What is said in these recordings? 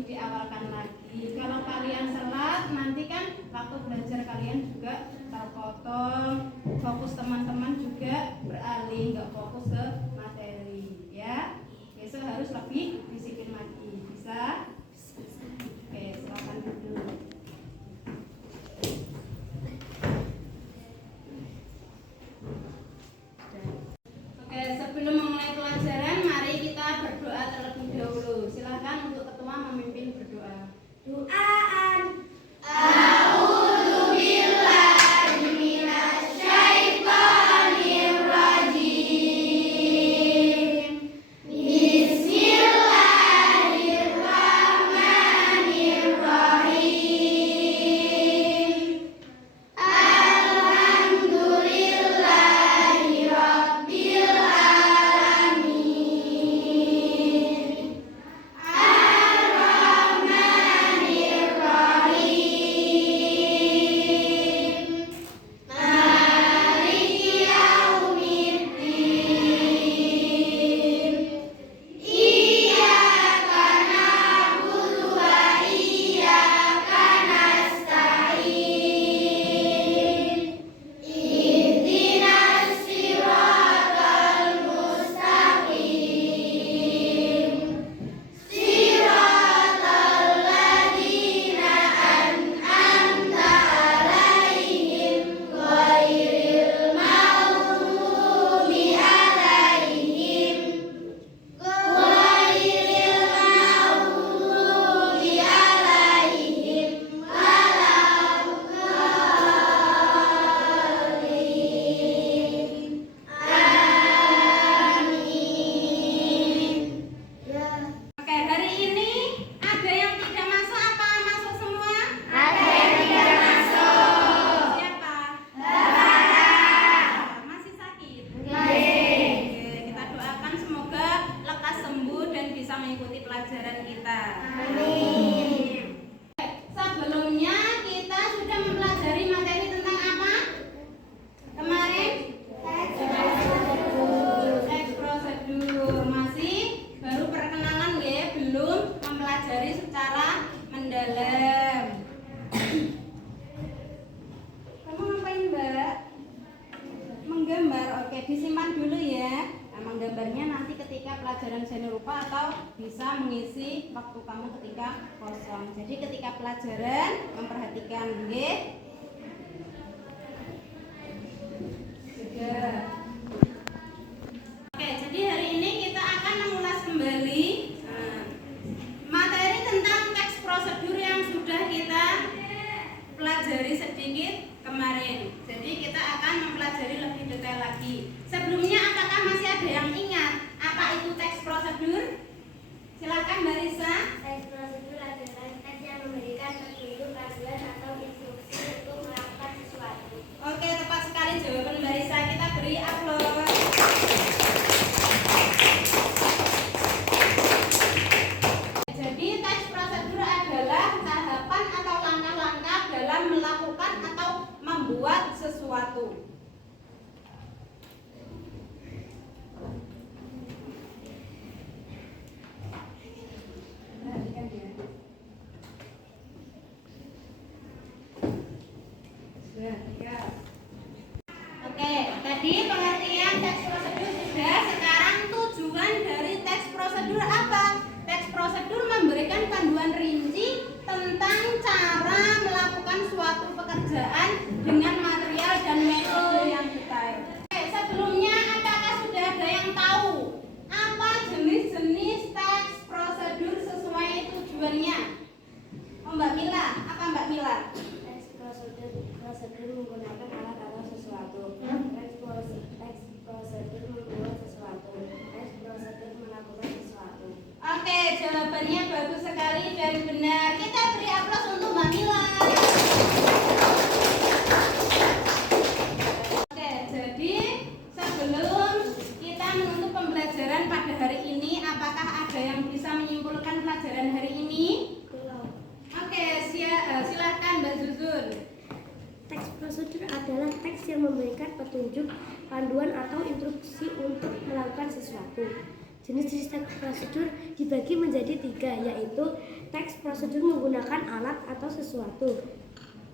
lebih diawalkan lagi. Kalau kalian telat, nanti kan waktu belajar kalian juga terpotong, fokus teman-teman juga beralih, nggak fokus ke materi, ya. Besok harus lebih disiplin lagi, bisa? Oke, silakan duduk. Oke, sebelum memulai pelajaran, mari kita berdoa terlebih dahulu. Silakan untuk ketua memimpin berdoa. Doaan. Pelajaran kita. Amin. Sebelumnya kita sudah mempelajari materi tentang apa? Kemarin? Teks prosedur. Masih baru perkenalan ya, belum mempelajari secara mendalam. Kamu ngapain, Mbak? Menggambar. Oke, disimpan dulu ya. Menggambarnya nanti ketika pelajaran seni rupa atau bisa mengisi waktu kamu ketika kosong. Jadi ketika pelajaran memperhatikan, nggih. Oke, jadi hari ini kita akan mengulas kembali materi tentang teks prosedur yang sudah kita pelajari sedikit kemarin. Jadi kita akan mempelajari lebih detail lagi. Sebelumnya apakah masih ada yang ingat apa itu teks prosedur? Silakan Mbak Risa. Teks prosedur adalah teks yang memberikan petunjuk, panduan atau instruksi untuk melakukan sesuatu. Oke, tepat sekali jawaban Mbak Risa. Kita beri aplaus. Jadi teks prosedur adalah tahapan atau langkah-langkah dalam melakukan atau membuat sesuatu. Oke, tadi pengertian teks prosedur sudah. Sekarang tujuan dari teks prosedur apa? Teks prosedur memberikan panduan rinci tentang cara melakukan suatu pekerjaan dengan material dan metode yang detail. Oke, sebelumnya apakah sudah ada yang tahu apa jenis-jenis teks prosedur sesuai tujuannya? Oh, Mbak Mila, apa Mbak Mila? Teks prosedur menggunakan alat atau sesuatu. Teks prosedur membuat sesuatu. Teks prosedur melakukan sesuatu. Oke, jawabannya bagus sekali dan benar. Kita beri aplaus untuk Mbak Mila. Oke, jadi sebelum kita menutup pembelajaran pada hari ini, apakah ada yang bisa menyimpulkan pelajaran hari ini? Oke, silakan Mbak Zuzun. Teks prosedur adalah teks yang memberikan petunjuk, panduan atau instruksi untuk melakukan sesuatu. Jenis-jenis teks prosedur dibagi menjadi 3, yaitu teks prosedur menggunakan alat atau sesuatu.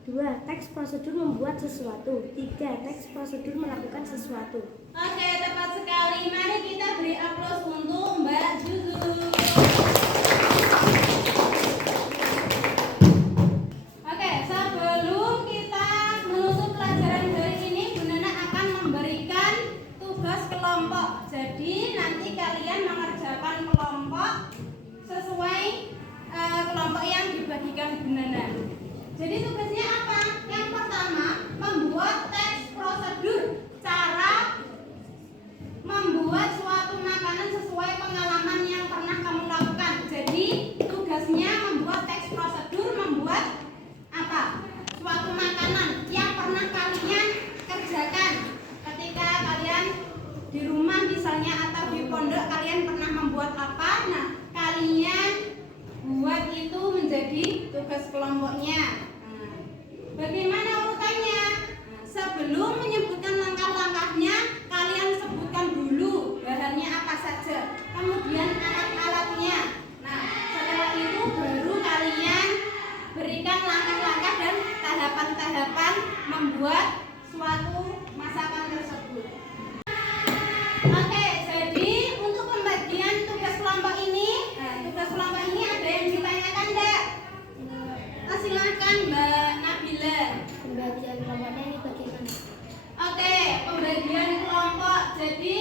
2. Teks prosedur membuat sesuatu. 3. Teks prosedur melakukan sesuatu. Oke, tepat sekali. Mari kita beri aplaus untuk Mbak Juzu. Oke, sebelum kita menutup pelajaran hari ini, Bu Nana akan memberikan tugas kelompok. Jadi nanti kalian mengerjakan kelompok sesuai kelompok yang dibagikan Bu Nana. Jadi tugasnya apa? Yang pertama, membuat teks prosedur. Cara membuat suatu makanan sesuai pengalaman yang pernah kamu lakukan. Jadi tugasnya membuat teks prosedur, membuat apa? Suatu makanan yang pernah kalian kerjakan ketika kalian di rumah misalnya atau di pondok, kalian pernah membuat apa? Nah, kalian buat itu menjadi tugas kelompoknya. Nah, bagaimana urutannya? Nah, sebelum menyebutkan langkah-langkahnya, kalian sebutkan dulu bahannya apa saja, kemudian alat-alatnya. Nah, setelah itu baru kalian berikan langkah-langkah dan tahapan-tahapan membuat suatu masakan tersebut. Oke, jadi untuk pembagian tugas kelompok ini, tugas kelompok ini ada yang ditanyakan enggak? Silakan Mbak Nabila. Pembagian kelompoknya ini bagaimana? Oke, pembagian kelompok. Jadi